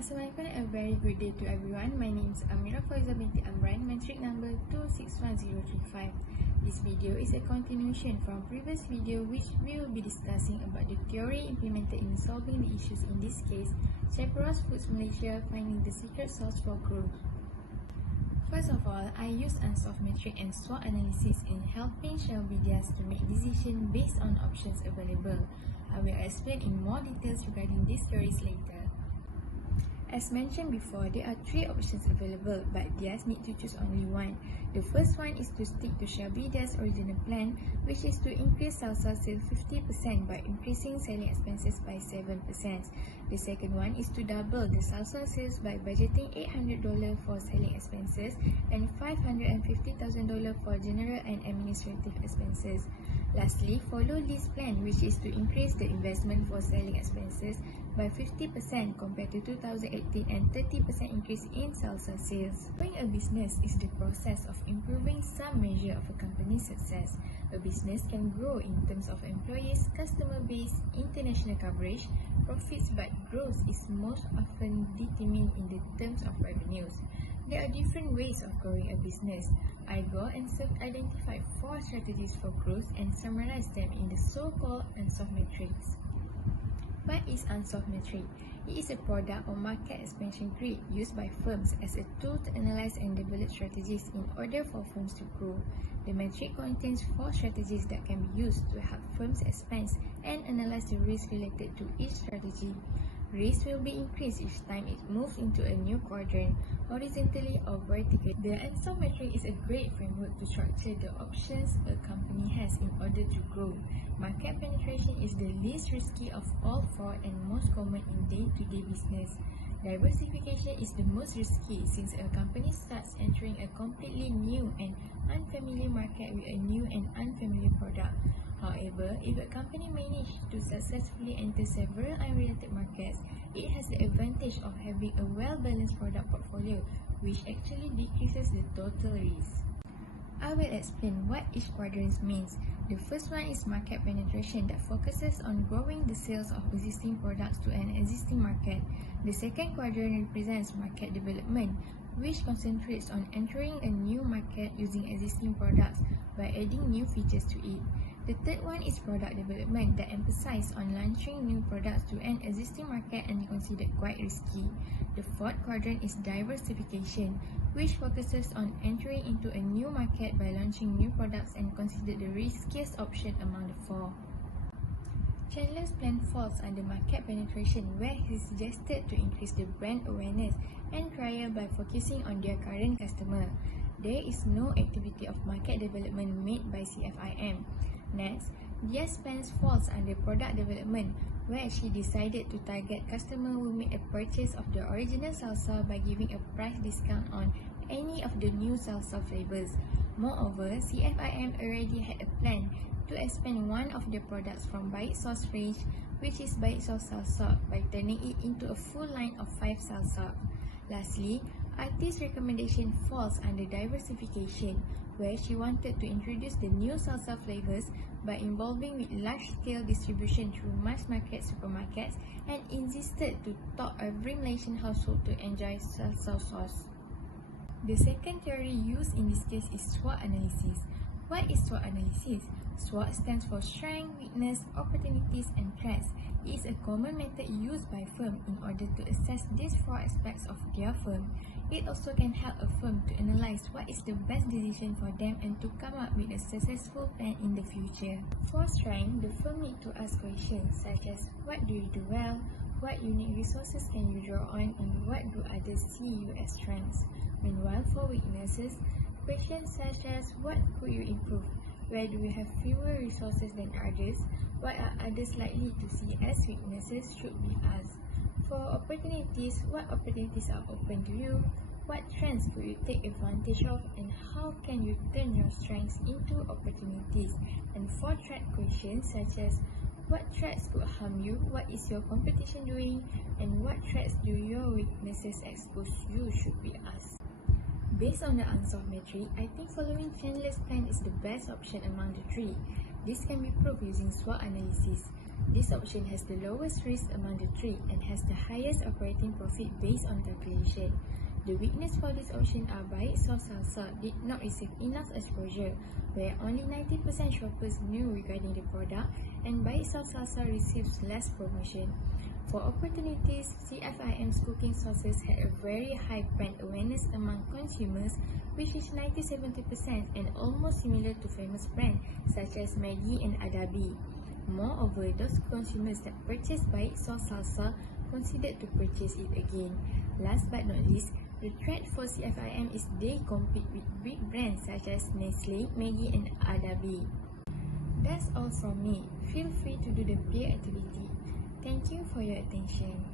Assalamualaikum and a very good day to everyone. My name is Amira Faiza binti Amran, metric number 261035. This video is a continuation from previous video which we will be discussing about the theory implemented in solving the issues, in this case, Cyprus Foods Malaysia finding the secret sauce for growth. First of all, I use unsolved metric and SWOT analysis in helping shareholders to make decisions based on options available. I will explain in more details regarding these theories later. As mentioned before, there are 3 options available, but Diaz need to choose only one. The first one is to stick to Diaz's original plan, which is to increase salsa sales 50% by increasing selling expenses by 7%. The second one is to double the salsa sales by budgeting $800 for selling expenses and $550,000 for general and administrative expenses. Lastly, follow this plan, which is to increase the investment for selling expenses by 50% compared to 2018 and 30% increase in salsa sales. Growing a business is the process of improving some measure of a company's success. A business can grow in terms of employees, customer base, international coverage, profits, but growth is most often determined in the terms of revenues. There are different ways of growing a business. I go and self-identify 4 strategies for growth and summarize them in the so-called unsolved matrix. What is unsolved metric? It is a product or market expansion grid used by firms as a tool to analyze and develop strategies in order for firms to grow. The metric contains 4 strategies that can be used to help firms expand and analyze the risk related to each strategy. Risk will be increased each time it moves into a new quadrant, horizontally or vertically. The unsolved metric is a great framework to structure the options a company has in order to grow. Market penetration is the least risky of all 4 and most common in day-to-day business. Diversification is the most risky since a company starts entering a completely new and unfamiliar market with a new and unfamiliar product. However, if a company manages to successfully enter several unrelated markets, it has the advantage of having a well-balanced product portfolio, which actually decreases the total risk. I will explain what each quadrant means. The first one is market penetration that focuses on growing the sales of existing products to an existing market. The second quadrant represents market development, which concentrates on entering a new market using existing products by adding new features to it. The third one is product development that emphasizes on launching new products to an existing market and considered quite risky. The fourth quadrant is diversification, which focuses on entering into a new market by launching new products and considered the riskiest option among the 4. Chandler's plan falls under market penetration, where he suggested to increase the brand awareness and trial by focusing on their current customer. There is no activity of market development made by CFIM. Next, Diaz's plan falls under product development, where she decided to target customers who made a purchase of the original salsa by giving a price discount on any of the new salsa flavors. Moreover, CFIM already had a plan to expand one of their products from Baik Sauce range, which is Baik Sauce Salsa, by turning it into a full line of 5 salsa. Lastly, Artist's recommendation falls under diversification, where she wanted to introduce the new salsa flavors by involving with large-scale distribution through mass market supermarkets and insisted to top every Malaysian household to enjoy salsa sauce. The second theory used in this case is SWOT analysis. What is SWOT analysis? SWOT stands for Strength, Weakness, Opportunities and Threats. It is a common method used by firms in order to assess these 4 aspects of their firm. It also can help a firm to analyze what is the best decision for them and to come up with a successful plan in the future. For strength, the firm need to ask questions such as what do you do well, what unique resources can you draw on, and what do others see you as strengths. Meanwhile, for weaknesses, questions such as what could you improve, where do you have fewer resources than others, what are others likely to see as weaknesses should be asked. For opportunities, what opportunities are open to you, what trends could you take advantage of, and how can you turn your strengths into opportunities. And for threat questions such as what threats could harm you, what is your competition doing, and what threats do your weaknesses expose you should be asked. Based on the unsolved metric, I think following Chandler's plan is the best option among the 3. This can be proved using SWOT analysis. This option has the lowest risk among the three and has the highest operating profit based on calculation. The weakness for this option are Baik Sauce Salsa did not receive enough exposure, where only 90% shoppers knew regarding the product, and Baik Sauce Salsa receives less promotion. For opportunities, CFIM's cooking sauces had a very high brand awareness among consumers, which is 90-70% and almost similar to famous brands such as Maggi and Adabi. Moreover, those consumers that purchased Baik Sauce Salsa considered to purchase it again. Last but not least, the threat for CFIM is they compete with big brands such as Nestle, Maggi and Adabi. That's all from me. Feel free to do the peer activity. Thank you for your attention.